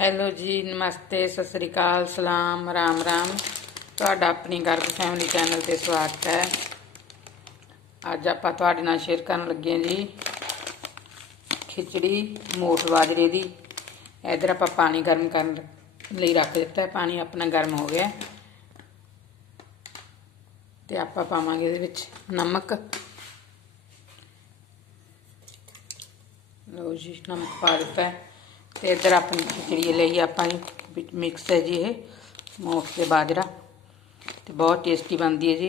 Hello ਜੀ, ਨਮਸਤੇ, ਸਤਿ ਸ੍ਰੀ ਅਕਾਲ, ਸਲਾਮ, ਰਾਮ ਰਾਮ। ਤੁਹਾਡਾ ਆਪਣੀ ਗਰਭ ਫੈਮਿਲੀ ਚੈਨਲ ਤੇ ਸਵਾਗਤ ਹੈ। ਅੱਜ ਆਪਾਂ ਤੁਹਾਡੇ ਨਾਲ ਸ਼ੇਅਰ ਕਰਨ ਲੱਗੇ ਹਾਂ ਜੀ ਖਿਚੜੀ ਮੋਟ ਬਾਜਰੇ ਦੀ। ਇਧਰ ਆਪਾਂ ਪਾਣੀ ਗਰਮ ਕਰਨ ਲਈ ਰੱਖ ਦਿੱਤਾ ਪਾਣੀ ਆਪਣਾ ਗਰਮ ਹੋ ਗਿਆ ਹੈ। ਤੇ ਆਪਾਂ ਪਾਵਾਂਗੇ ਇਹਦੇ ਵਿੱਚ ਨਮਕ। ਲਓ ਜੀ, ਨਮਕ ਪਾ ਦਿੱਤਾ ਹੈ। तो इधर अपन खिचड़ी ले अपन मिक्स है जी ये मोट से बाजरा तो बहुत टेस्टी बनती है जी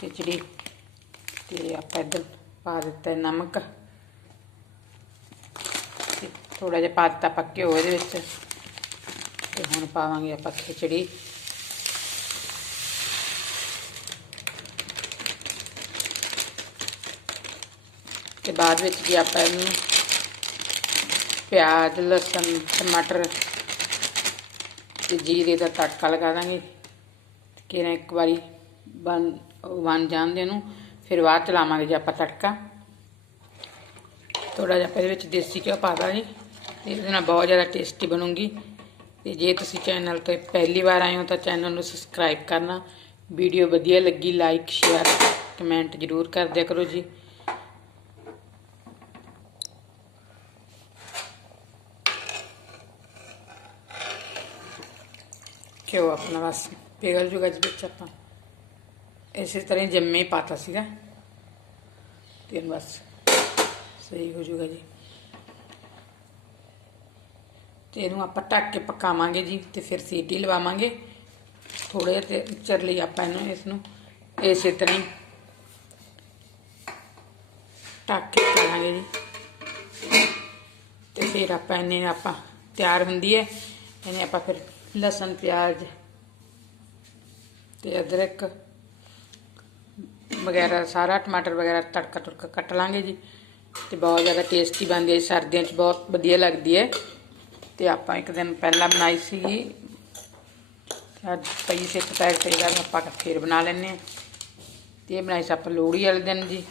खिचड़ी तो आप इधर पा दिता है नमक थोड़ा जहा पाता पक्के हो हूँ पावे आप खिचड़ी तो बाद जी आप ਪਿਆਜ਼, ਲਸਣ, ਟਮਾਟਰ ਤੇ ਜੀਰੇ ਦਾ ਤੜਕਾ ਲਗਾ ਦਾਂਗੇ। ਕਿਰਾਂ ਇੱਕ ਵਾਰੀ ਬਣ ਬਣ ਜਾਣ ਦੇ ਇਹਨੂੰ ਫਿਰ ਬਾਅਦ ਚ ਲਾਵਾਂਗੇ ਜੀ ਆਪਾਂ ਤੜਕਾ। ਥੋੜਾ ਜਿਹਾ ਆਪਾਂ ਇਹਦੇ ਵਿੱਚ ਦੇਸੀ ਘਿਓ ਪਾ ਦਾਂਗੇ। ਤੇ ਇਹਦੇ ਨਾਲ ਬਹੁਤ ਜ਼ਿਆਦਾ ਟੇਸਟੀ ਬਣੂਗੀ। ਤੇ ਜੇ ਤੁਸੀਂ ਚੈਨਲ ਤੇ ਪਹਿਲੀ ਵਾਰ ਆਏ ਹੋ ਤਾਂ ਚੈਨਲ ਨੂੰ ਸਬਸਕ੍ਰਾਈਬ ਕਰਨਾ। ਵੀਡੀਓ ਵਧੀਆ ਲੱਗੀ, ਲਾਈਕ, ਸ਼ੇਅਰ, ਕਮੈਂਟ ਜ਼ਰੂਰ ਕਰ ਦਿਆ ਕਰੋ ਜੀ। ਘਿਓ ਆਪਣਾ ਬਸ, ਪਿਘਲ ਜੂਗਾ ਜੀ ਵਿੱਚ ਆਪਾਂ। ਇਸੇ ਤਰ੍ਹਾਂ ਹੀ ਜੰਮੇ ਹੀ ਪਾਤਾ ਸੀਗਾ। ਤੇ ਬਸ, ਸਹੀ ਹੋ ਜੂਗਾ ਜੀ। ਤੇ ਇਹਨੂੰ ਆਪਾਂ ਢੱਕ ਕੇ ਪਕਾਵਾਂਗੇ ਜੀ, ਤੇ ਫਿਰ ਸੀਟੀ ਲਵਾਵਾਂਗੇ। ਥੋੜੇ ਤੇ ਚਿਰ ਲਈ ਆਪਾਂ ਇਹਨੂੰ ਇਸ ਨੂੰ ਇਸੇ ਤਰ੍ਹਾਂ ਹੀ ਢੱਕ ਕੇ ਪਕਾਵਾਂਗੇ ਜੀ। ਤੇ ਫਿਰ ਆਪਾਂ ਇਹਨੇ ਆਪਾਂ ਤਿਆਰ ਹੁੰਦੀ ਹੈ, ਇਹਨੇ ਆਪਾਂ ਫਿਰ ਲਸਣ ਪਿਆਜ਼ ਤੇ ਅਦਰਕ ਵਗੈਰਾ ਸਾਰਾ ਟਮਾਟਰ ਵਗੈਰਾ ਤੜਕਾ ਤੁੜਕਾ ਕੱਟ ਲਾਂਗੇ ਜੀ ਤੇ ਬਹੁਤ ਜ਼ਿਆਦਾ ਟੇਸਟੀ ਬਣਦੀ ਹੈ ਜੀ, ਸਰਦੀਆਂ 'ਚ ਬਹੁਤ ਵਧੀਆ ਲੱਗਦੀ ਹੈ ਤੇ ਆਪਾਂ ਇੱਕ ਦਿਨ ਪਹਿਲਾਂ ਬਣਾਈ ਸੀਗੀ ਤੇ ਅੱਜ ਪਈ ਸੀ ਪੈਕ ਤੇ ਜਦ ਆਪਾਂ ਫੇਰ ਬਣਾ ਲੈਨੇ ਆ ਤੇ ਇਹ ਬਣਾਈ ਸੀ ਆਪਾਂ ਲੋਹੜੀ ਵਾਲੇ ਦਿਨ ਜੀ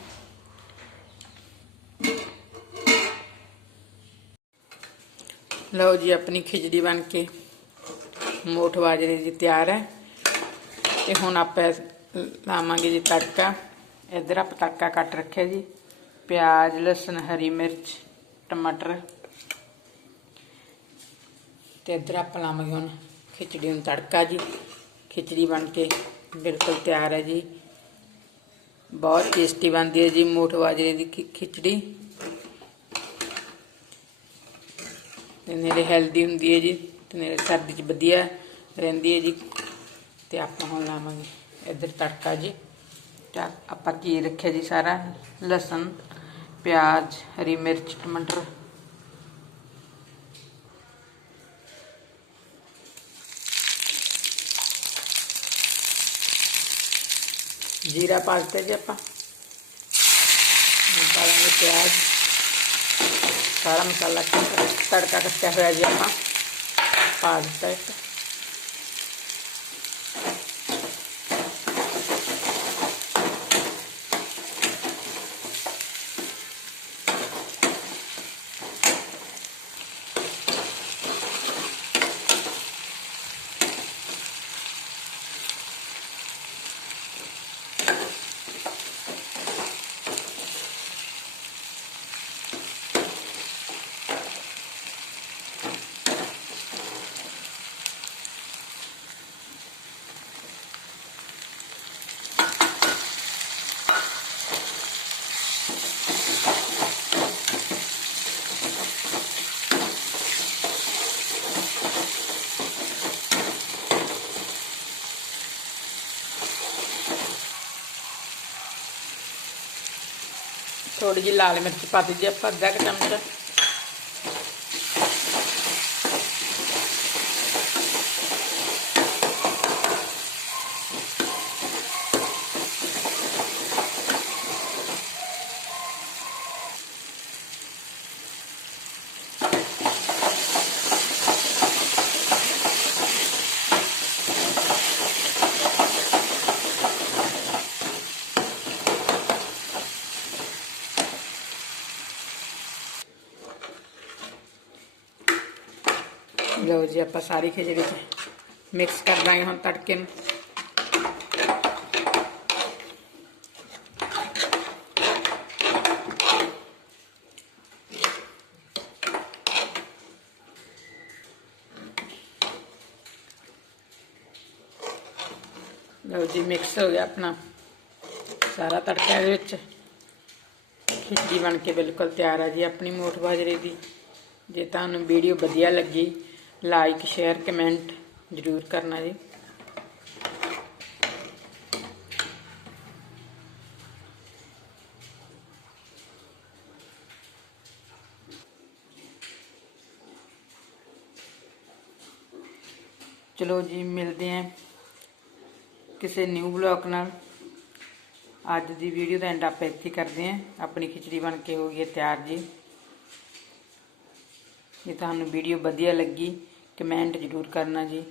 ਲਓ ਜੀ ਆਪਣੀ ਖਿਚੜੀ ਬਣ ਕੇ ਮੋਠ ਬਾਜਰੇ ਜੀ ਤਿਆਰ ਹੈ। ਤੇ ਹੁਣ ਆਪਾਂ ਲਾਵਾਂਗੇ ਜੀ ਤੜਕਾ। ਇਧਰ ਆਪਾਂ ਤੜਕਾ ਕੱਟ ਰੱਖਿਆ ਜੀ। ਪਿਆਜ਼, ਲਸਣ, ਹਰੀ ਮਿਰਚ, ਟਮਾਟਰ। ਤੇ ਇਧਰ ਆਪਾਂ ਲਾਵਾਂਗੇ ਹੁਣ ਖਿਚੜੀ ਨੂੰ ਤੜਕਾ ਜੀ। ਖਿਚੜੀ ਬਣ ਕੇ ਬਿਲਕੁਲ ਤਿਆਰ ਹੈ ਜੀ। ਬਹੁਤ ਟੇਸਟੀ ਬਣਦੀ ਹੈ ਜੀ ਮੋਠ ਬਾਜਰੇ ਦੀ ਖਿ- ਖਿਚੜੀ। ਤੇ ਨੇੜੇ ਹੈਲਦੀ ਹੁੰਦੀ ਹੈ ਜੀ। ਤੇ ਨੇੜੇ ਸਰਦੀ 'ਚ ਵਧੀਆ ਰਹਿੰਦੀ ਹੈ ਜੀ ਤੇ ਆਪਾਂ ਹੁਣ ਲਾਵਾਂਗੇ ਇੱਧਰ ਤੜਕਾ ਜੀ ਤੇ ਆਪਾਂ ਕੀ ਰੱਖਿਆ ਜੀ ਸਾਰਾ ਲਸਣ ਪਿਆਜ਼ ਹਰੀ ਮਿਰਚ ਟਮਾਟਰ ਜੀਰਾ ਪਾ ਦਿੱਤਾ ਜੀ ਆਪਾਂ ਹੁਣ ਪਾ ਲਾਂਗੇ ਪਿਆਜ਼ ਸਾਰਾ ਮਸਾਲਾ ਤੜਕਾ ਕੱਟਿਆ chapado, certo? ਆਪਾਂ ਪਾ ਦਿੱਤਾ ਇੱਕ ਥੋੜੀ ਜਿਹੀ ਲਾਲ ਮਿਰਚ ਪਾ ਦਿੱਤੀ ਲਓ ਜੀ ਆਪਾਂ ਸਾਰੀ ਖਿਚੜੀ ਚ ਮਿਕਸ ਕਰ ਦਾਂਗੇ ਹੁਣ ਤੜਕੇ ਨੂੰ ਲਓ ਜੀ ਮਿਕਸ ਹੋ ਗਿਆ ਆਪਣਾ ਸਾਰਾ ਤੜਕਾ ਇਹਦੇ ਵਿੱਚ ਖਿਚੜੀ ਬਣ ਕੇ ਬਿਲਕੁਲ ਤਿਆਰ ਆ ਜੀ ਆਪਣੀ ਮੋਠ ਬਾਜਰੇ ਦੀ ਜੇ ਤੁਹਾਨੂੰ ਵੀਡੀਓ ਵਧੀਆ ਲੱਗੀ ਲਾਈਕ ਸ਼ੇਅਰ ਕਮੈਂਟ ਜ਼ਰੂਰ ਕਰਨਾ ਜੀ ਚਲੋ ਜੀ ਮਿਲਦੇ ਆਂ ਕਿਸੇ ਨਿਊ ਬਲੌਗ ਨਾਲ ਅੱਜ ਦੀ ਵੀਡੀਓ ਦਾ ਐਂਡ ਆਪਾਂ ਇੱਥੇ ਹੀ ਕਰਦੇ ਆਂ ਆਪਣੀ ਖਿਚੜੀ ਬਣ ਕੇ ਹੋ ਗਈ ਹੈ ਤਿਆਰ ਜੀ ਜੇ ਤੁਹਾਨੂੰ ਵੀਡੀਓ ਵਧੀਆ ਲੱਗੀ ਕਮੈਂਟ ਜ਼ਰੂਰ ਕਰਨਾ ਜੀ।